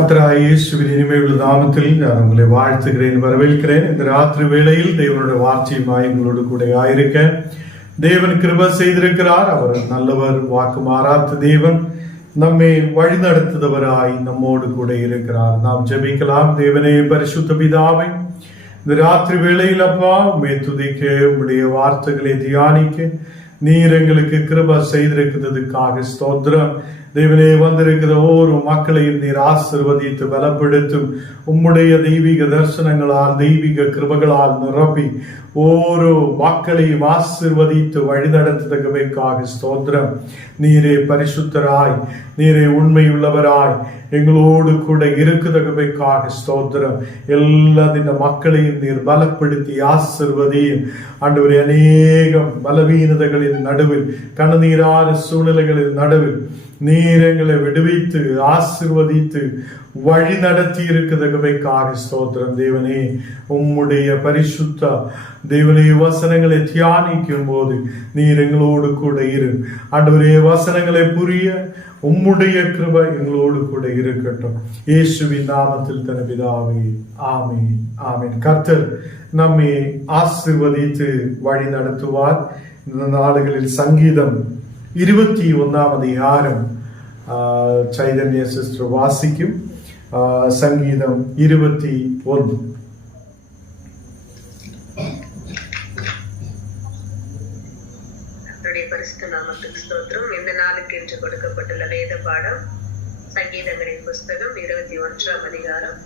இயேசுவின் இனிமையுள்ள நாமத்தில் நான் உங்களை வாழ்த்துகிறேன், வரவேற்கிறேன். இந்த ராத்திரி வேளையில் தேவனுடைய வார்த்தையுமாய் எங்களோடு கூட ஆயிருக்க தேவன் கிருபை செய்திருக்கிறார். அவர் நல்லவர், வாக்கு மாறாத தேவன், நம்மை வழி நடத்துதவராய் நம்மோடு கூட இருக்கிறார். நாம் ஜெபிக்கலாம். தேவனே, பரிசுத்த பிதாவே, இந்த ராத்திரி வேளையில் அப்பா உம்மை துதிக்க, உம்முடைய வார்த்தைகளை தியானிக்க நீர் எங்களுக்கு கிருபை செய்திருக்கிறதுக்காக ஸ்தோத்திரம். தேவனே, வந்திருக்கிற ஒவ்வொரு மக்களையும் நீர் ஆசீர்வதித்து பலப்படுத்தும். உம்முடைய தெய்வீக தரிசனங்களால், தெய்வீக கிருபைகளால் நிரப்பி ஒவ்வொரு மக்களையும் ஆசீர்வதித்து வழிநடத்துவதற்காக ஸ்தோத்திரம். நீரே பரிசுத்தராய், நீரே உண்மையுள்ளவராய் எங்களோடு கூட இருக்குதற்காக ஸ்தோத்திரம். எல்லா இந்த மக்களையும் நீர் பலப்படுத்தி ஆசீர்வதியும். ஆண்டவரே, அநேகம் பலவீனதைகளின் நடுவில், கண்ணீரான சூழ்நிலைகளின் நடுவில் நீர் எங்களை விடுவித்து ஆசீர்வதித்து வழி நடத்தி இருக்கிறதுக்காக ஸ்தோத்திரம். தேவனே, உம்முடைய பரிசுத்த தேவனே வசனங்களை தியானிக்கும் போது நீர் எங்களோடு கூட இரு. ஆண்டவரே, வசனங்களை புரிய உம்முடைய கிருபை எங்களோடு கூட இருக்கட்டும். இயேசுவின் நாமத்தில் தன பிதாவே, ஆமென், ஆமென். கர்த்தர் நம்மை ஆசீர்வதித்து வழி நடத்துவார். இந்த நாடுகளில் சங்கீதம் 21ஆம் அதிகாரம் சைதன்ய சிஸ்டர் வாசிக்கும். சங்கீதம் 21. பரிசுத்த நாமத்துக்கு ஸ்தோத்திரம். இந்த நாளுக்கு என்று கொடுக்கப்பட்டுள்ள வேத பாடம் சங்கீதங்களின் புஸ்தகம் 21ஆம் அதிகாரம்.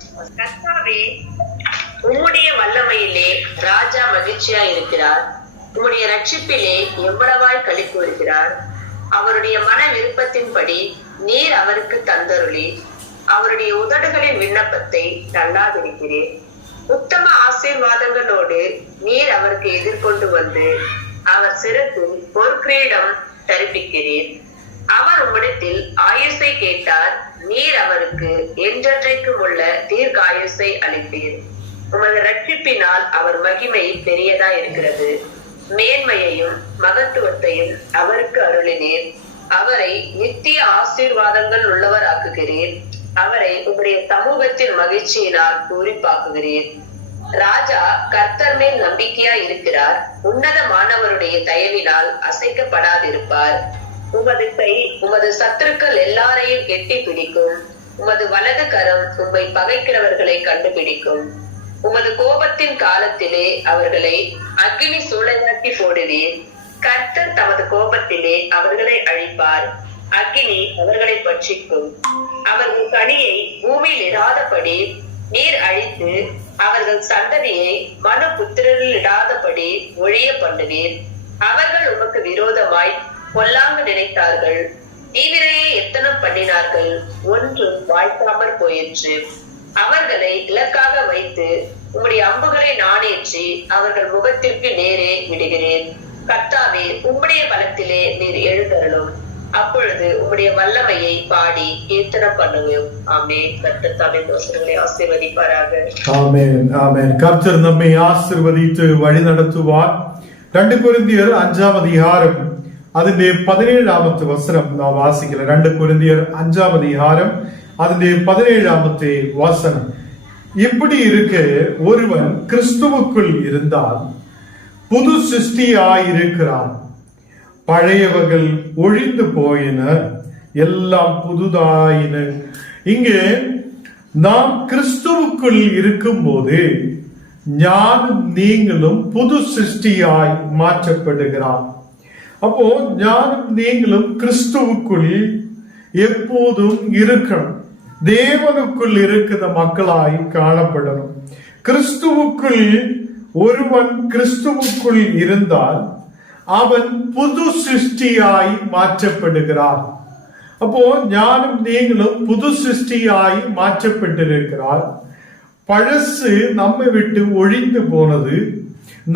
கர்த்தாவே, உம்முடைய வல்லமையிலே ராஜா மகிழ்ச்சியா இருக்கிறார். உம்முடைய ரட்சிப்பிலே எவ்வளவாய் களி கூறுகிறார். அவருடைய மன விருப்பத்தின்படி நீர் அவருக்கு தந்தருளி அவருடைய உதடுகளின் விண்ணப்பத்தை தள்ளாதிருக்கிறேன். உத்தம ஆசீர்வாதங்களோடு நீர் அவருக்கு எதிர்கொண்டு வந்து அவர் சிறப்பு பொற்கிரீடம் தரிப்பிக்கிறீர். அவர் உம்மிடத்தில் ஆயுசை கேட்டார். நீர் அவருக்கு என்றென்றைக்கும் உள்ள தீர்க்காயுசை அளிப்பீர். உமது ரட்சிப்பினால் அவர் மகிமை பெரியதா இருக்கிறது. மேன்மையையும் மகத்துவத்தையும் அவருக்கு அருளினீர். அவரை நித்திய ஆசீர்வாதங்கள் உள்ளவர் ஆக்குகிறீர். அவரை உங்களுடைய சமூகத்தின் மகிழ்ச்சியினால் பூரிப்பாக்குகிறீர். ராஜா கர்த்தர் மேல் நம்பிக்கையா இருக்கிறார். உன்னதமானவருடைய தயவினால் அசைக்கப்படாதிருப்பார். உமது கை உமது சத்துருக்கள் எல்லாரையும் எட்டி பிடிக்கும். உமது வலது கரம் உம்மை பகைக்கிறவர்களை கண்டுபிடிக்கும். உமது கோபத்தின் காலத்திலே அவர்களை அக்கினி சூளையாக்கி போடுவீர். கர்த்தர் தமது கோபத்திலே அவர்களை அழிப்பார். அக்கினி அவர்களை பட்சிக்கும். அவர்கள் கனியை பூமியில் இராதபடி நீர் அழித்து அவர்கள் சந்ததியை மனு புத்திரரில் இடாதபடி ஒழிய பண்ணுவீர். அவர்கள் உமக்கு விரோதமாய் பொல்லாங்கு நினைத்தார்கள். தீவிரையை எத்தனம் பண்ணினார்கள், ஒன்றும் வாய்க்காமற் போயிற்று. அவர்களை இலக்காக வைத்து உம்முடைய அம்புகளை நாணேற்றி அவர்கள் முகத்திற்கு நேரே விடுகிறேன். கர்த்தாவே, உம்முடைய பலத்திலே நீர் எழுந்தருளும். அப்பொழுது உம்முடைய வல்லமையை பாடி கீர்த்தனம் பண்ணுவோம். ஆமென். கர்த்தர் தாமே தோசனங்களை ஆசீர்வதிப்பாராக. ஆமென், ஆமென். கர்த்தர் நம்மை ஆசீர்வதித்து வழி நடத்துவார். 2 கொரிந்தியர் 5ஆம் அதிகாரம் അതിന്റെ 17ാമത്തെ വസനം നാം വാസിക്കണം. 2 കൊരിന്തിയർ 5ஆம் அதிகாரம் അതിന്റെ 17ാമത്തെ வசனம். இப்படி இருக்க ஒருவன் கிறிஸ்துவுக்குள் இருந்தால் புது சிருஷ்டியாயிருக்கிறான். பழையவர்கள் ஒழிந்து போயின, எல்லாம் புதுதாயின. இங்கே நாம் கிறிஸ்துவுக்குள் இருக்கும் போது ஞானும் நீங்களும் புது சிருஷ்டியாய் மாற்றப்படுகிறார். அப்போ ஞானும் நீங்களும் கிறிஸ்துவுக்குள் எப்போதும் இருக்கணும். தேவனுக்குள் இருக்கிற மக்களாய் காணப்படணும். கிறிஸ்துவுக்குள் ஒருவன் கிறிஸ்துவுக்குள் இருந்தால் அவன் புது சிருஷ்டியாய் மாற்றப்படுகிறார். அப்போ ஞானும் நீங்களும் புது சிருஷ்டியாய் மாற்றப்பட்டிருக்கிறார். பழசு நம்மை விட்டு ஒழிந்து போனது,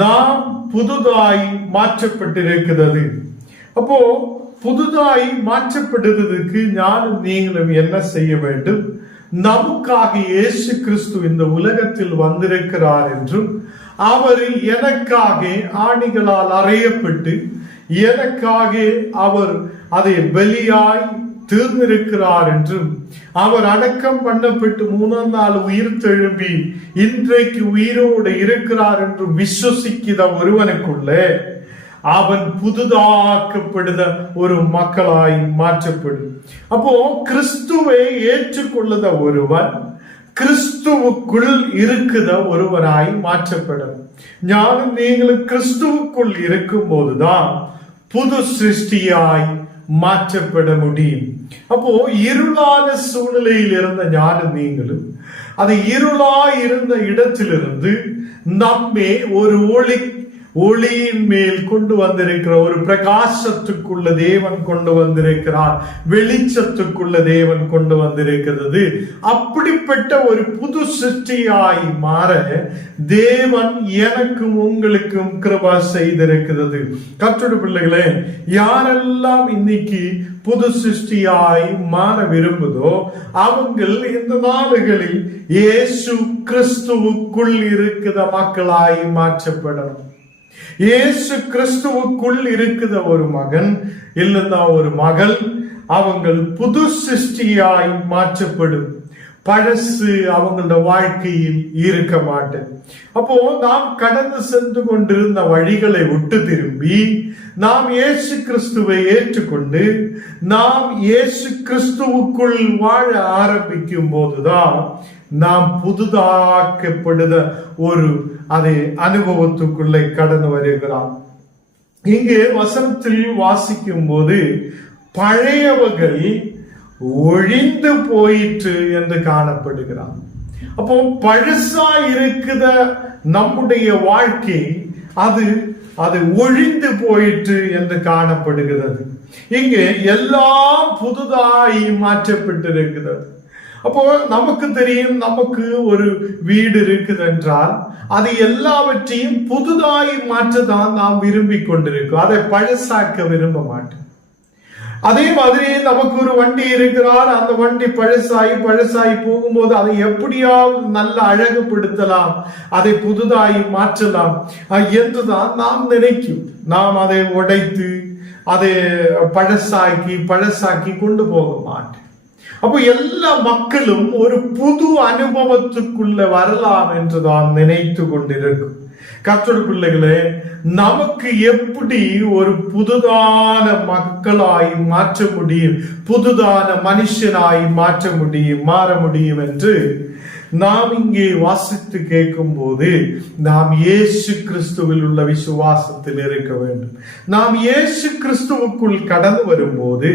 நாம் புதுதாய் மாற்றப்பட்டிருக்கிறது. அப்போ புதுதாய் மாற்றப்படுவதற்கு ஞானும் நீங்களும் என்ன செய்ய வேண்டும்? நமக்காக இயேசு கிறிஸ்து இந்த உலகத்தில் வந்திருக்கிறார் என்றும், அவர் எனக்காக ஆணிகளால் அறையப்பட்டு எனக்காக அவர் அதை பலியாய் தீர்ந்திருக்கிறார் என்றும் அவர் அடக்கம் பண்ணப்பட்டு 3ஆம் நாள் உயிர் தெழும்பி இன்றைக்கு உயிரோடு இருக்கிறார் என்றும் விசுவசிக்கிற ஒருவனுக்குள்ளே அவன் புதுதாக்கப்படுத ஒரு மக்களாய் மாற்றப்படும். அப்போ கிறிஸ்துவை ஏற்றுக்கொள்ளுத ஒருவன் கிறிஸ்துவுக்குள் இருக்குத ஒருவராய் மாற்றப்படும். ஞானம் நீங்களும் கிறிஸ்துவுக்குள் இருக்கும் போதுதான் புது சிருஷ்டியாய் மாற்றப்பட முடியும். அப்போ இருளான சூழ்நிலையில் இருந்த ஞானம் நீங்களும் அது இருளாய் இருந்த இடத்திலிருந்து நம்மை ஒரு ஒளியின் மேல் கொண்டு வந்திருக்கிற ஒரு பிரகாசத்துக்குள்ள தேவன் கொண்டு வந்திருக்கிறார். வெளிச்சத்துக்குள்ள தேவன் கொண்டு வந்திருக்கிறது. அப்படிப்பட்ட ஒரு புது சிருஷ்டியாய் மாற தேவன் எனக்கும் உங்களுக்கும் கிருபை செய்திருக்கிறது. கர்த்தருடைய பிள்ளைகளே, யாரெல்லாம் இன்னைக்கு புது சிருஷ்டியாய் மாற விரும்புதோ அவங்கள் இந்த நாடுகளில் இயேசு கிறிஸ்துவுக்குள் இருக்கிற மக்களாய் மாற்றப்படணும். இயேசு கிறிஸ்துவுக்குள் இருக்கிற ஒரு மகன் இல்லைன்னா ஒரு மகள் அவங்கள் புது சிருஷ்டியாய் மாற்றப்படும். பழசு அவங்களோட வாழ்க்கையில் இருக்க மாட்டேன். அப்போ நாம் கடந்து சென்று கொண்டிருந்த வழிகளை விட்டு திரும்பி நாம் இயேசு கிறிஸ்துவை ஏற்றுக்கொண்டு நாம் இயேசு கிறிஸ்துவுக்குள் வாழ ஆரம்பிக்கும் போதுதான் நாம் புதுதாக்கப்படுத ஒரு அதை அனுபவத்துக்குள்ளே கடந்து வருகிறார். இங்கே வசனத்தில் வாசிக்கும் போது பழையவர்கள் ஒழிந்து போயிற்று என்று காணப்படுகிறார். அப்போ பழசா இருக்கிற நம்முடைய வாழ்க்கை அது ஒழிந்து போயிற்று என்று காணப்படுகிறது. இங்கே எல்லாம் புதுதாய் மாற்றப்பட்டிருக்கிறது. அப்போ நமக்கு தெரியும், நமக்கு ஒரு வீடு இருக்குது என்றால் அது எல்லாவற்றையும் புதுதாய் மாற்றதான் நாம் விரும்பி கொண்டிருக்கோம். அதை பழசாக்க விரும்ப மாட்டோம். அதே மாதிரி நமக்கு ஒரு வண்டி இருக்கிறார், அந்த வண்டி பழசாய் போகும்போது அதை எப்படியாவது நல்ல அழகுபடுத்தலாம், அதை புதுதாய் மாற்றலாம் என்றுதான் நாம் நினைக்கும். நாம் அதை உடைத்து அதை பழசாக்கி கொண்டு போக மாட்டோம். அப்போ எல்லா மக்களும் ஒரு புது அனுபவத்துக்குள்ள வரலாம் என்று தான் நினைத்து கொண்டிருக்கும். கர்த்தருடைய பிள்ளைகளே, நமக்கு எப்படி ஒரு புதுதான மக்களாய் மாற்ற முடியும், புதுதான மனுஷனாய் மாற முடியும் என்று நாம் இங்கே வாசித்து கேட்கும் போது நாம் இயேசு கிறிஸ்துவில் உள்ள விசுவாசத்தில் இருக்க வேண்டும். நாம் இயேசு கிறிஸ்துவுக்குள் கடந்து வரும்போது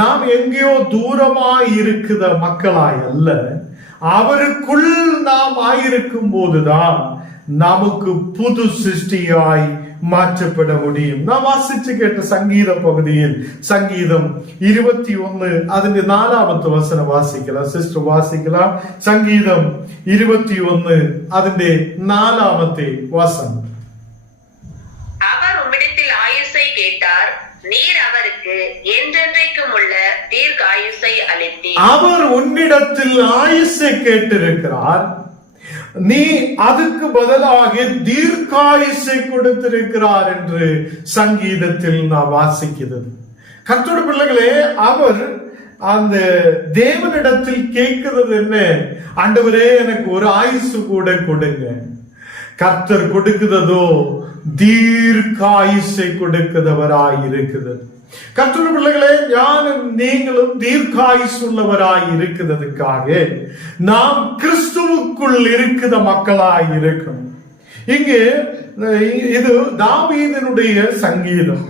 நாம் எங்கேயோ தூரமாய் இருக்கிற மக்களாய் அல்ல, அவருக்குள் நாம் ஆயிருக்கும் போதுதான் நமக்கு புது சிருஷ்டியாய் மாற்றப்பட முடியும். நாம் வாசிச்சு கேட்ட சங்கீத பகுதியில் சங்கீதம் 21 അതിന്റെ 4ാമത്തെ വചനം വാസിக்கலாம். സിസ്റ്റർ വാസിக்கலாம். சங்கீதம் 21 അതിന്റെ 4ാമത്തെ வசனம். அவர் உம்மிடத்தில் ஆயுசை கேட்டார், நீர் அவருக்கு என்றென்றைக்கும் உள்ள தீர்க்க ஆயுசை அளித்தீர். அவர் உன்னிடத்தில் ஆயுசை கேட்டிருக்கிறார், நீ அதுக்கு பதிலாக தீர்க்காயுசை கொடுத்திருக்கிறார் என்று சங்கீதத்தில் நான் வாசிக்கிறது. கர்த்தருடைய பிள்ளைகளே, அவர் அந்த தேவனிடத்தில் கேட்கிறது என்ன? ஆண்டவரே, எனக்கு ஒரு ஆயுசு கூட கொடுங்க. கர்த்தர் கொடுக்கிறதோ தீர்க்காயுசை கொடுக்கிறவராய் இருக்கிறது. கர்த்தருடைய பிள்ளைகளே, ஞானம் நீங்களும் தீர்க்காயுசு உள்ளவராய் இருக்கிறதுக்காக நாம் கிறிஸ்துவுக்குள் இருக்கிற மக்களாய் இருக்கணும். இங்கே இது தாவீதினுடைய சங்கீதம்.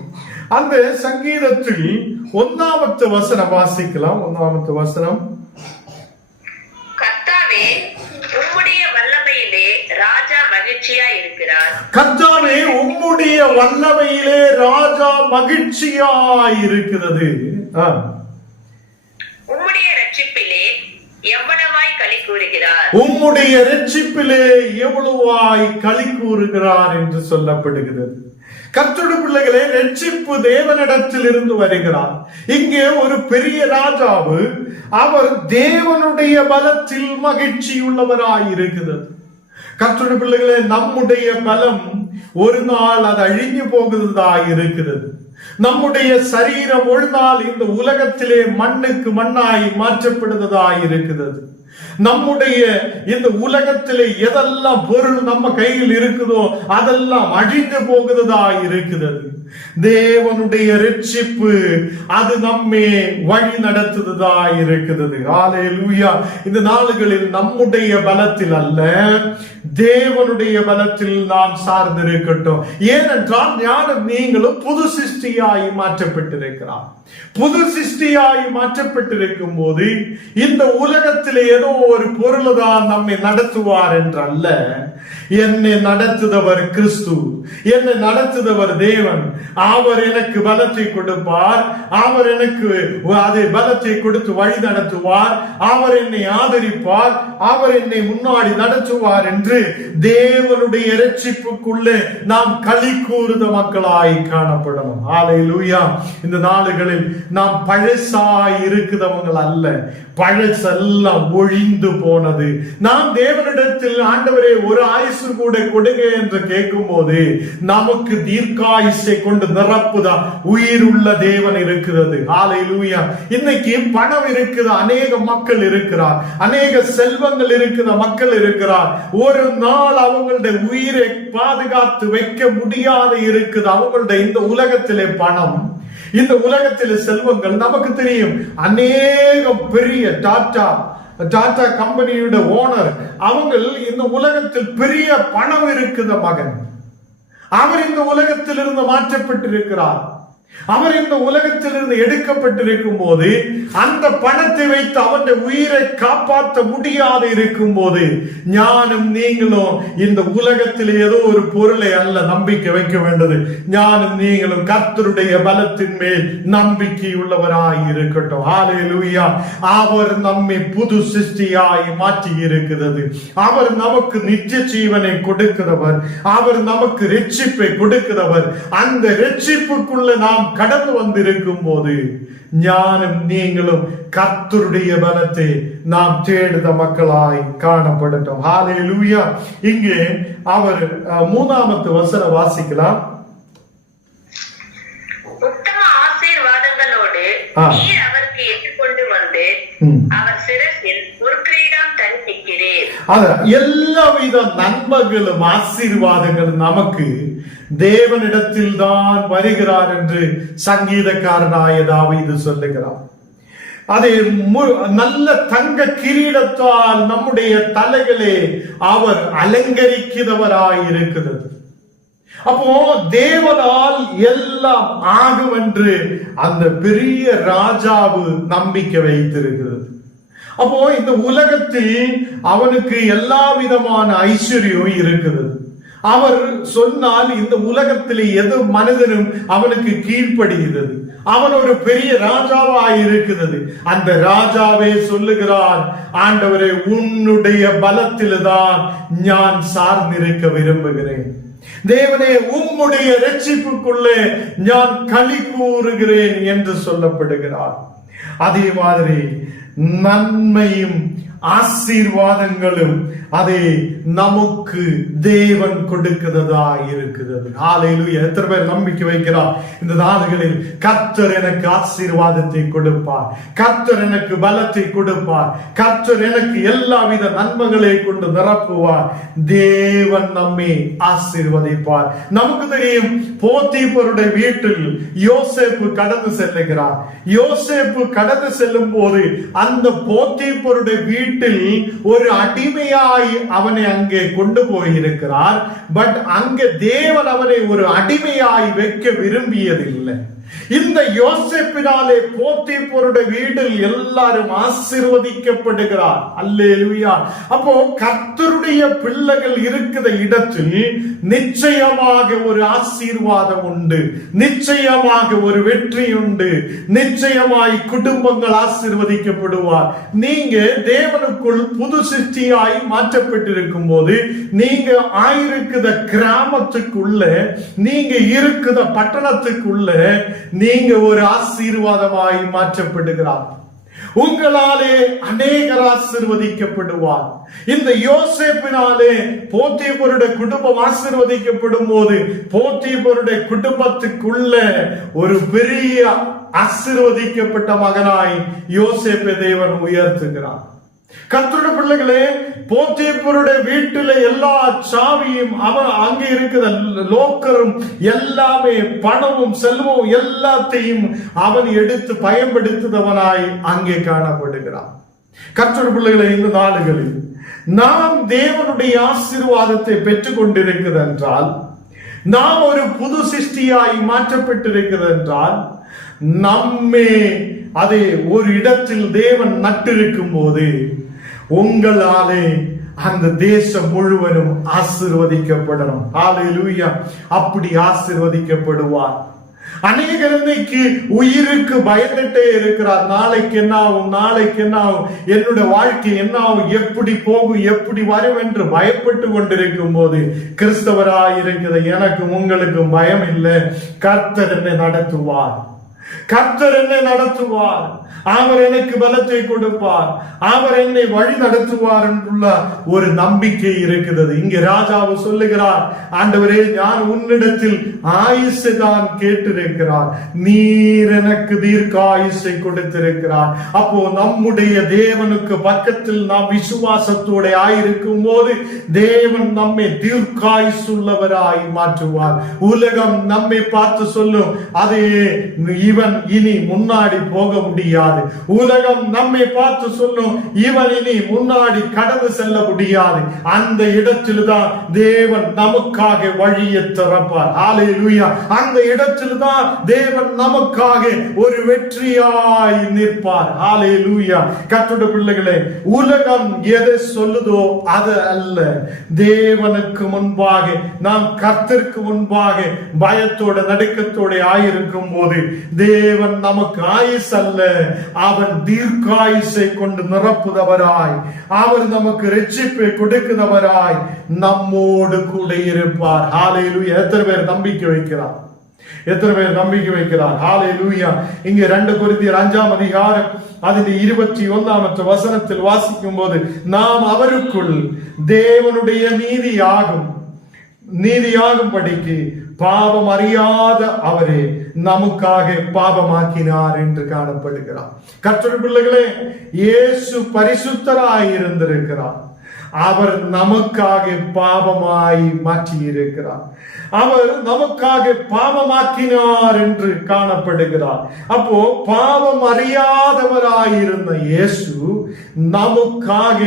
அந்த சங்கீதத்தில் 1ாமത്തെ வசனம் வாசிக்கலாம். 1ாமത്തെ வசனம். கர்த்தாவே, உம்முடைய வல்லமையிலே ராஜா மகிழ்ச்சியா இருக்கிறார். கர்த்தாவே, உம்முடைய வல்லமையிலே ராஜா மகிழ்ச்சியாய் இருக்கிறது. உம்முடைய ரட்சிப்பிலே எவ்வளவாய் களி கூறுகிறார். உம்முடைய ரட்சிப்பிலே எவ்வளவாய் களி கூறுகிறார் என்று சொல்லப்படுகிறது. கர்த்தருடைய பிள்ளைகளே, ரட்சிப்பு தேவனிடத்தில் இருந்து வருகிறார். இங்கே ஒரு பெரிய ராஜாவு, அவர் தேவனுடைய பலத்தில் மகிழ்ச்சி உள்ளவராய் இருக்கிறது. கர்த்தருடைய பிள்ளைகளே, நம்முடைய பலம் ஒரு நாள் அது அழிஞ்சு போகிறதா இருக்கிறது. நம்முடைய சரீரம் ஒரு நாள் இந்த உலகத்திலே மண்ணுக்கு மண்ணாய் மாற்றப்படுவதாய் இருக்கிறது. நம்முடைய இந்த உலகத்திலே எதெல்லாம் பொருள் நம்ம கையில் இருக்குதோ அதெல்லாம் அழிந்து போகிறதா இருக்கிறது. தேவனுடைய ரட்சிப்பு அது நம்மை வழி நடத்துவதா இருக்கிறது. ஹல்லேலூயா. இந்த நாளுகளில் நம்முடைய பலத்தில் அல்ல, தேவனுடைய பலத்தில் நாம் சார்ந்திருக்கட்டும். ஏனென்றால் ஞானம் நீங்களும் புது சிருஷ்டியாய் மாற்றப்பட்டிருக்கிறார். புது சிருஷ்டியாய் மாற்றப்பட்டிருக்கும் போது இந்த உலகத்திலே ஏதோ ஒரு பொருள்தான் நம்மை நடத்துவார் என்றல்ல. என்னை நடத்துதவர் கிறிஸ்து, என்னை நடத்துதவர் தேவன். அவர் எனக்கு பலத்தை கொடுப்பார், அவர் எனக்கு அதை பலத்தை கொடுத்து வழி நடத்துவார், அவர் என்னை ஆதரிப்பார், அவர் என்னை முன்னாடி நடத்துவார் என்று தேவனுடைய இரட்சிப்புக்குள்ளே நாம் களி கூறுத மக்களாய் காணப்படணும். ஹல்லேலூயா. இந்த நாளுகளில் நாம் பழசாய் இருக்குதவங்கள் அல்ல, பழசெல்லாம் ஒழிந்து போனது. நாம் தேவனிடத்தில் ஆண்டவரே ஒரு ஆயுசு கூட கொடுங்க என்று கேட்கும் போது நமக்கு தீர்க்காயுசை கொண்டு நிரப்புதா உயிர் உள்ள தேவன் இருக்கிறது. ஹல்லேலூயா. இன்னைக்கு பணம் இருக்குது, அநேக மக்கள் இருக்கிறார், அநேக செல்வங்கள் இருக்கிற மக்கள் இருக்கிறார். ஒரு நாள் அவங்களுடைய உயிரை பாதுகாத்து வைக்க முடியாத இருக்குது அவங்களுடைய இந்த உலகத்திலே பணம், இந்த உலகத்திலே செல்வங்கள். நமக்கு தெரியும் அநேக பெரிய டாடா கம்பெனியோட ஓனர், அவங்க இந்த உலகத்தில் பெரிய பணம் இருக்குத மகன். அவர் இந்த உலகத்திலிருந்து மாற்றப்பட்டிருக்கிறார். அவர் இந்த உலகத்திலிருந்து எடுக்கப்பட்டிருக்கும் போது அந்த பணத்தை வைத்து அவருடைய உயிரை காப்பாற்ற முடியாது இருக்கும் போது ஞானம் நீங்களும் இந்த உலகத்தில் ஏதோ ஒரு பொருளை அல்ல நம்பிக்கை வைக்க வேண்டது. ஞானம் நீங்களும் கர்த்தருடைய பலத்தின் மேல் நம்பிக்கை உள்ளவராய் இருக்கட்டும். ஹல்லேலூயா. அவர் நம்மை புது சிருஷ்டியாய் மாற்றி இருக்கிறது. அவர் நமக்கு நித்திய ஜீவனை கொடுக்கிறவர், அவர் நமக்கு ரட்சிப்பை கொடுக்கிறவர். அந்த ரட்சிப்புக்குள்ள நாம் கடந்து வந்திருக்கும் போது ஞானம் நீங்களும் கர்த்தருடைய பலத்தை நாம் தேடுத மக்களாய் காணப்படட்டும். ஹல்லேலூயா. இங்கே அவர் 3வது வசனம் வாசிக்கலாம். உத்தம ஆசீர்வாதங்களோடு நீர் அவருக்கு ஏற்றுக்கொண்டு வந்து அவர் சிரசில் ஒரு கிரீடம் தரிசிக்கிறீர். எல்லா வித நன்மைகளும் ஆசீர்வாதங்களும் நமக்கு தேவனிடத்தில் தான் வருகிறார் என்று சங்கீதக்காரனாய தாவீது சொல்லுகிறார். அதை நல்ல தங்க கிரீடத்தால் நம்முடைய தலைகளே அவர் அலங்கரிக்கிறவராய் இருக்கிறது. அப்போ தேவனால் எல்லாம் ஆகும் என்று அந்த பெரிய ராஜாவு நம்பிக்கை வைத்திருக்கிறது. அப்போ இந்த உலகத்தில் அவனுக்கு எல்லா விதமான ஐஸ்வர்யம் இருக்குது. அவர் சொன்னால் இந்த உலகத்திலே எது மனிதனும் அவனுக்கு கீழ்ப்படுகிறது. அவன் ஒரு பெரிய ராஜாவாய் இருக்கிறது. அந்த ராஜாவே சொல்லுகிறார், ஆண்டவரே உன்னுடைய பலத்தில்தான் நான் சார்ந்திருக்க விரும்புகிறேன். தேவனே உம்முடைய ரட்சிப்புக்குள்ளே நான் களி கூறுகிறேன் என்று சொல்லப்படுகிறார். அதே மாதிரி நன்மையும் ஆசீர்வாதங்களும் அதை நமக்கு தேவன் கொடுக்கிறதா இருக்கிறது. ஹல்லேலூயா. எத்தனை பேர் நம்பிக்கை வைக்கிறார் இந்த நாடுகளில் கர்த்தர் எனக்கு ஆசீர்வாதத்தை கொடுப்பார், கர்த்தர் எனக்கு பலத்தை கொடுப்பார், கர்த்தர் எனக்கு எல்லா வித நன்மைகளை கொண்டு நிரப்புவார், தேவன் நம்மை ஆசீர்வதிப்பார். நமக்கு தெரியும் போத்தீபருடைய வீட்டில் யோசேப்பு கடந்து செல்லுகிறார். யோசேப்பு கடந்து செல்லும் போது அந்த போத்தீபருடைய வீட்டில் ஒரு அடிமையாய் அவனை அங்கே கொண்டு போயிருக்கிறார். பட் அங்கே தேவன் அவனை ஒரு அடிமையாய் வைக்க விரும்பியதில்லை. இந்த யோசேப்பினாலே போத்தீபருடைய வீட்டில் எல்லாரும் ஆசீர்வதிக்கப்படுகிறார். அல்லேலூயா. அப்போ கர்த்தருடைய பிள்ளைகள் இருக்கிற இடத்தில் நிச்சயமாக ஒரு ஆசீர்வாதம் உண்டு, நிச்சயமாக ஒரு வெற்றி உண்டு, நிச்சயமாய் குடும்பங்கள் ஆசீர்வதிக்கப்படுவார். நீங்க தேவனுக்குள் புது சிருஷ்டியாய் மாற்றப்பட்டிருக்கும் போது நீங்க ஆயிருக்கிற கிராமத்துக்குள்ள, நீங்க இருக்கிற பட்டணத்துக்குள்ள நீங்க ஒரு ஆசீர்வாதமாய் மாற்றப்படுகிறார். உங்களாலே அநேகர் ஆசீர்வதிக்கப்படுவார். இந்த யோசேப்பினாலே போத்தீபருடைய குடும்பம் ஆசீர்வதிக்கப்படும் போது போத்தீபருடைய குடும்பத்துக்குள்ள ஒரு பெரிய ஆசீர்வதிக்கப்பட்ட மகனாய் யோசேப்பை தேவன் உயர்த்துகிறார். கர்த்தருடைய பிள்ளைகளே, போத்தீபருடைய வீட்டில எல்லா சாவியும் அவன் அங்கே இருக்கிற லோக்கரும் எல்லாமே பணமும் செல்வமும் எல்லாத்தையும் அவன் எடுத்து பயன்படுத்துதவனாய் அங்கே காணப்படுகிறான். கர்த்தருடைய பிள்ளைகளே, இந்த நாளுகளில் நாம் தேவனுடைய ஆசீர்வாதத்தை பெற்றுக் கொண்டிருக்கிறது என்றால், நாம் ஒரு புது சிருஷ்டியாய் மாற்றப்பட்டிருக்கிறது என்றால், நம்மே அதை ஒரு இடத்தில் தேவன் நட்டிருக்கும் போது உங்களாலே அந்த தேசம் முழுவதும் ஆசீர்வதிக்கப்படணும். ஹல்லேலூயா! அப்படி ஆசீர்வதிக்கப்படுவார். அநேகர் இன்னைக்கு உயிருக்கு பயந்துட்டே இருக்கிறார். நாளைக்கு என்ன ஆகும், நாளைக்கு என்ன ஆகும், என்னுடைய வாழ்க்கை என்ன ஆகும், எப்படி போகும், எப்படி வரும் என்று பயப்பட்டு கொண்டிருக்கும் போது கிறிஸ்தவராயிருக்கிற எனக்கும் உங்களுக்கும் பயம் இல்லை. கர்த்தர் என்னை நடத்துவார். கர்த்தர் என்னை நடத்துவார். அவர் எனக்கு பலத்தை கொடுப்பார். அவர் என்னை வழி நடத்துவார் என்றுள்ள ஒரு நம்பிக்கை இருக்கிறது. இங்கே ராஜாவு சொல்லுகிறார், ஆண்டவரே, நான் உன்னிடத்தில் ஆயுசை தான் கேட்டிருக்கிறார், நீர் எனக்கு தீர்க்க ஆயுசை கொடுத்திருக்கிறார். அப்போ நம்முடைய தேவனுக்கு பக்கத்தில் நாம் விசுவாசத்தோட ஆயிருக்கும் போது தேவன் நம்மை தீர்க்காயுசுள்ளவராய் மாற்றுவார். உலகம் நம்மை பார்த்து சொல்லும், அதே இவன் இனி முன்னாடி போக முடியாது. உலகம் நம்மை பார்த்து சொல்லும், இவன் இனி முன்னாடி கடந்து செல்ல முடியாது. அந்த இடத்தில் தான் தேவன் நமக்காக வழியை திறப்பார். ஹல்லேலூயா! அந்த இடத்தில் தான் தேவன் நமக்காக ஒரு வெற்றியாய் நிற்பார். ஹல்லேலூயா! கர்த்தருடைய பிள்ளைகளே, உலகம் எதை சொல்லுதோ அது அல்ல. தேவனுக்கு முன்பாக நாம் கர்த்தருக்கு முன்பாக பயத்தோட நடுக்கத்தோட ஆயிருக்கும் போது தேவன் நமக்கு ஆயுஸ் அல்ல, அவன் தீர்க்காயுசை கொண்டு நிரப்புதவராய், அவர் நமக்கு ரட்சிப்பை கொடுக்கிறவராய் நம்மோடு கூட இருப்பார். ஹல்லேலூயா! எத்தனை பேர் நம்பிக்கை வைக்கிறார்? எத்தனை பேர் நம்பிக்கை வைக்கிறார்? ஹல்லேலூயா! இங்கே 2 கொரிந்தியர் 5ஆம் அதிகாரம் அதில் 21ஆம் வசனத்தில் வாசிக்கும் போது, நாம் அவருக்குள் தேவனுடைய நீதியாகும் படிக்கு பாவம் அறியாத அவரே நமக்காக பாவமாக்கினார் என்று காணப்படுகிறார். கர்த்தருடைய பிள்ளைகளே, இயேசு பரிசுத்தராய் இருந்திருக்கிறார். அவர் நமக்காக பாவமாய் மாற்றி இருக்கிறார். அவர் நமக்காக பாவமாக்கினார் என்று காணப்படுகிறார். அப்போ பாவம் அறியாதவராயிருந்த இயேசு நமக்காக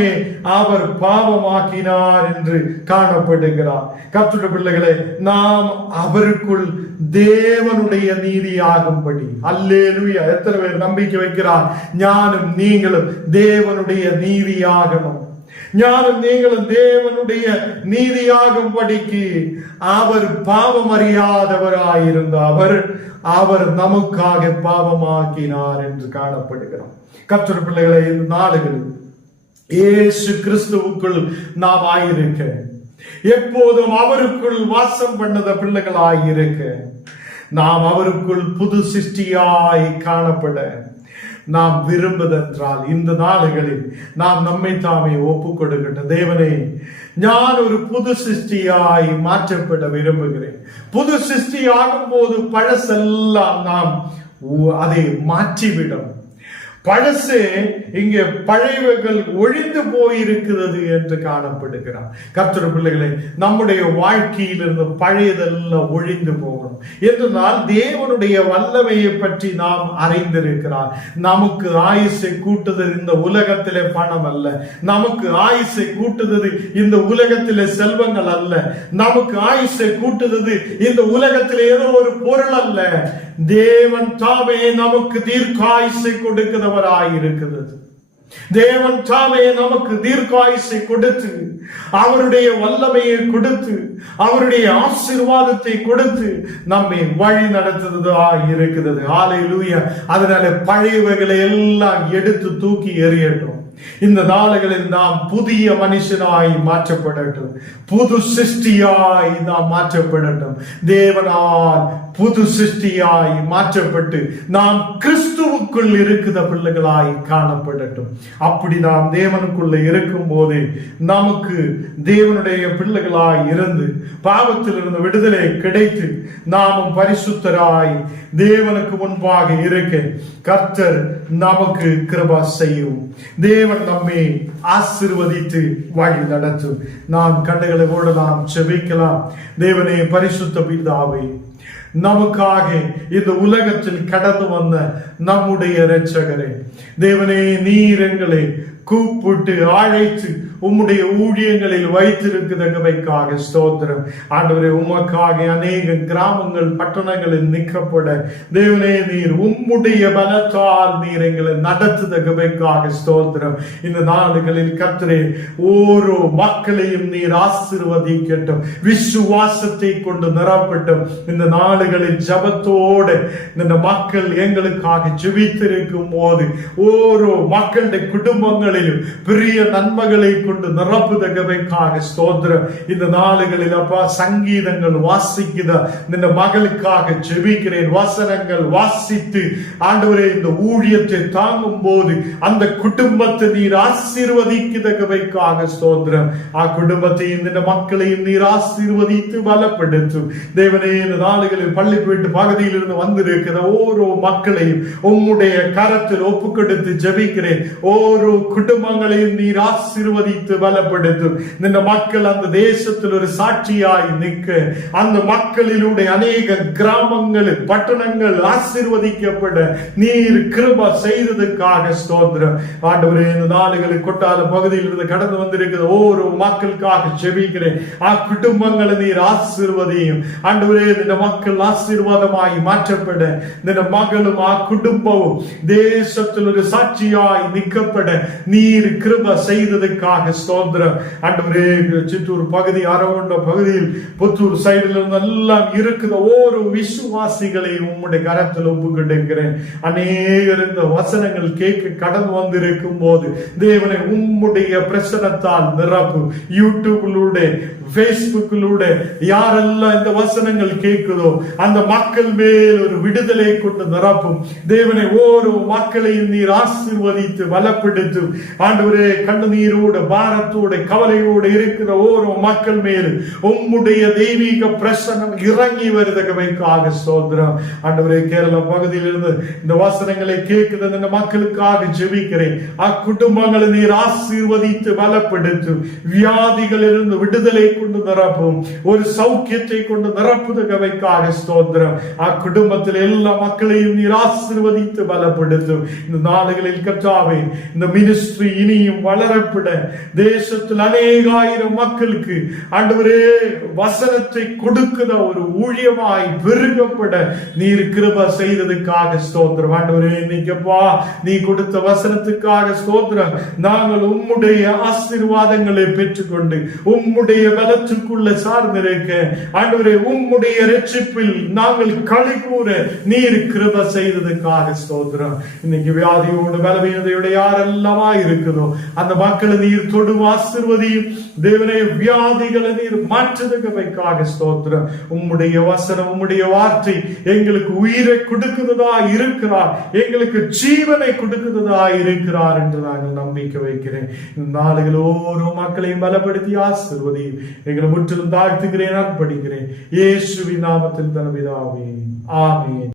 அவர் பாவமாக்கினார் என்று காணப்படுகிறார். கர்த்தருடைய பிள்ளைகளே, நாம் அவருக்குள் தேவனுடைய நீதியாகும்படி. அல்லேலூயா! எத்தனை பேர் நம்பிக்கை வைக்கிறார்? ஞானும் நீங்களும் தேவனுடைய நீதியாகணும். ஞானும் நீங்களும் தேவனுடைய நீதியாகும்படிக்கு அவர் பாவம் அறியாதவராயிருந்த அவர் நமக்காக பாவமாக்கினார் என்று காணப்படுகிறார். கர்த்தருடைய பிள்ளைகளை, இந்த நாளுகளில் இயேசு கிறிஸ்துவுக்குள் நாம் ஆயிருக்க, எப்போதும் அவருக்குள் வாசம் பண்ணத பிள்ளைகளாயிருக்க, நாம் அவருக்குள் புது சிருஷ்டியாய் காணப்பட நாம் விரும்புதென்றால் இந்த நாளுகளில் நாம் நம்மை தாமே ஒப்புக் கொடுக்கட்டும். தேவனே, நான் ஒரு புது சிருஷ்டியாய் மாற்றப்பட விரும்புகிறேன். புது சிருஷ்டி ஆகும் போது பழசெல்லாம் நாம் அதை மாற்றிவிடும். பழசு இங்கே பழையவைகள் ஒழிந்து போயிருக்கிறது என்று காணப்படுகிறார். கர்த்தருடைய பிள்ளைகளே, நம்முடைய வாழ்க்கையில் இருந்து பழையதெல்லாம் ஒழிந்து போகணும் என்றால் தேவனுடைய வல்லமையை பற்றி நாம் அறிந்திருக்கிறார். நமக்கு ஆயுசை கூட்டுதல் இந்த உலகத்திலே பணம் அல்ல. நமக்கு ஆயுசை கூட்டுதல் இந்த உலகத்திலே செல்வங்கள் அல்ல. நமக்கு ஆயுசை கூட்டுதல் இந்த உலகத்திலே ஏதோ ஒரு பொருள் அல்ல. தேவன் தாமே நமக்கு தீர்க்காயுசை கொடுக்கிறவராயிருக்கிறது. தேவன் தாமே நமக்கு தீர்க்காயுசை கொடுத்து, அவருடைய வல்லமையை கொடுத்து, அவருடைய ஆசீர்வாதத்தை கொடுத்து நம்மை வழி நடத்துவதாக இருக்கிறது. ஹல்லேலூயா! அதனால பழையவைகளை எல்லாம் எடுத்து தூக்கி எறியட்டும். இந்த நாளுகளில் நாம் புதிய மனுஷனாய் மாற்றப்படட்டும். புது சிருஷ்டியாய் நாம் மாற்றப்படட்டும். தேவனால் புது சிருஷ்டியாய் மாற்றப்பட்டு நாம் கிறிஸ்துவுக்குள் இருக்கிற பிள்ளைகளாய் காணப்படட்டும். அப்படி நாம் தேவனுக்குள்ள இருக்கும் போது நமக்கு தேவனுடைய பிள்ளைகளாய் இருந்து பாவத்தில் இருந்து விடுதலை கிடைத்து நாமும் பரிசுத்தராய் தேவனுக்கு முன்பாக இருக்க கர்த்தர் நமக்கு கிருபை செய்யும். தேவன் நம்மை ஆசீர்வதித்து வழி நடத்தும். நாம் கண்ணுகளை மூடலாம், செபிக்கலாம். தேவனே, பரிசுத்த பிதாவே, நமக்காக இந்த உலகத்தில் கடந்து வந்த நம்முடைய இரட்சகரே, தேவனே, நீர் எங்களை கூப்பிட்டு அழைத்து உம்முடைய ஊழியங்களில் வைத்திருக்கிறவைக்காக ஸ்தோத்திரம். ஆண்டவரே, உமக்காக அநேக கிராமங்கள் பட்டணங்களில் நிற்கப்பட தேவனே, நீர் உம்முடைய பலத்தால் நீர் எங்களை நடத்துதவைக்காக ஸ்தோத்திரம். இந்த நாடுகளில் கர்த்தரே, ஓரோ மக்களையும் நீர் ஆசீர்வதிக்கட்டும், விசுவாசத்தை கொண்டு நிரப்பட்டும். இந்த நாடுகளில் ஜபத்தோடு இந்த மக்கள் எங்களுக்காக ஜெபித்திருக்கும் போது ஓரோ மக்களுடைய குடும்பங்களிலும் பெரிய நன்மைகளை கொண்டு நிரப்புதவைக்காக ஸ்தோத்திரம். இந்த நாளுகளில் அப்பா, சங்கீதங்கள் வாசிக்குத இந்த மகளுக்காக ஜெபிக்கிறேன். வசனங்கள் வாசித்து ஆண்டவரே இந்த ஊழியத்தை தாங்கும் போது அந்த குடும்பத்தை நீர் ஆசீர்வதிக்குதவைக்காக ஸ்தோத்திரம். குடும்பத்தையும் இந்த மக்களையும் நீர் ஆசீர்வதித்து பலப்படுத்தும். தேவனே, இந்த நாளுகளில் பள்ளிப்பேட்டு பகுதியில் இருந்து வந்திருக்கிற ஓரோ மக்களையும் உம்முடைய கரத்தில் ஒப்பு கொடுத்து ஜெபிக்கிறேன். ஓரோ குடும்பங்களையும் நீர் ஆசீர்வதித்து பலப்படுத்தும். இந்த மக்கள் அந்த தேசத்தில் ஒரு சாட்சியாய் நிற்க, அந்த மக்களிலுடைய அநேக கிராமங்கள் பட்டணங்கள் ஆசீர்வதிக்கப்பட நீர் கிருபை செய்ததுக்காக ஸ்தோத்திரம். ஆண்டவரே, இந்த நாடுகளில் கொட்டால பகுதியில் இருந்து கடந்து வந்திருக்கிற ஒவ்வொரு மக்களுக்காக ஜெபிக்கிறேன். குடும்பங்களை நீர் ஆசீர்வதியும். ஆண்டவரே, இந்த மக்கள் ஆசீர்வாதமாய் மாற்றப்பட இந்த மகளும் குடும்பமும் தேசத்தில் ஒரு சாட்சியாய் நிற்கப்பட நீர் கிருபை செய்ததுக்காக ஸ்தோத்திரம். ஆண்டவரே, சித்தூர் பகுதி, அரவண்ட பகுதியில், புத்தூர் சைடில் இருந்து எல்லாம் இருக்கிற ஒவ்வொரு விசுவாசிகளை உம்முடைய கரத்தில் ஒப்பு கொடுக்கிறேன். அநேகர் இந்த வசனங்கள் கேட்க கடந்து வந்திருக்கும் போது தேவனை உம்முடைய பிரசனத்தால் நிரப்பு. யூடியூபிலூടെ பேஸ்புக்கிலூടെ யாரெல்லாம் இந்த வசனங்கள் கேட்குதோ அந்த மக்கள் மேல் ஒரு விடுதலை கொண்டு நிரப்பும். தேவனை ஓரோ மக்களையும் நீர் ஆசீர்வதித்து பலப்படுத்தும். ஆண்டவரே, கண்ணீரோடு பாரத்தோடு கவலையோடு இருக்கிற ஓரோ மக்கள் மேல் உம்முடைய தெய்வீக பிரசன்னம் இறங்கி வருதவைக்காக ஸ்தோத்திரம். ஆண்டவரே, கேரள பகுதியில் இருந்து இந்த வசனங்களை கேட்கிற இந்த மக்களுக்காக ஜெபிக்கிறேன். அக்குடும்பங்களை நீர் ஆசீர்வதித்து பலப்படுத்தும். வியாதிகளிலிருந்து விடுதலை கொண்டு நிரப்பும். ஒரு சௌக்கியத்தை கொண்டு நிரப்புதவைக்காக ஸ்தோத்திரம். அக்குடும்பத்தில் எல்லா மக்களையும் நீர் ஆசீர்வதித்து பலப்படுத்தும். இந்த நாடுகளில் கர்த்தாவே, இந்த மினிஸ்ட்ரி இனியும் வளரப்பட தேசத்தில் அநேகாயிரம் மக்களுக்கு ஆண்டவரே வசனத்தை கொடுக்கிற ஒரு ஊழியமாய் பெருகப்பட நீர் கிருபை செய்ததுக்காக ஸ்தோத்திரம். ஆண்டவரே, இன்னைக்குப்பா நீ கொடுத்த வசனத்துக்காக ஸ்தோத்திரம். நாங்கள் உம்முடைய ஆசீர்வாதங்களை பெற்றுக்கொண்டு உம்முடைய பலத்துக்குள்ள சார்ந்திருக்க ஆண்டவரே, உம்முடைய இரட்சிப்பில் நாங்கள் களி கூற நீர் கிருபை செய்ததுக்காக ஸ்தோத்திரம். இன்னைக்கு வியாதியோடு பலவீனதையோட யாரெல்லாம் இருக்குதோ அந்த மக்களை நீர் தொடு ஆசீர்வதியும். தேவனே, வியாதிகளை நீர் மாற்றுதற்காக ஸ்தோத்திரம். உம்முடைய வசனம், உம்முடைய வார்த்தை எங்களுக்கு உயிரை கொடுக்கிறதா இருக்கிறார், எங்களுக்கு ஜீவனை கொடுக்கிறதா இருக்கிறார் என்று நாங்கள் நம்பிக்கை வைக்கிறேன். நாடுகள் ஓரோ மக்களையும் பலப்படுத்தி ஆசீர்வதியும். எங்களை முற்றிலும் தாழ்த்துகிறேன், அர்ப்பணிக்கிறேன். இயேசுவின் நாமத்தில் தனவிதாவே, ஆமென்.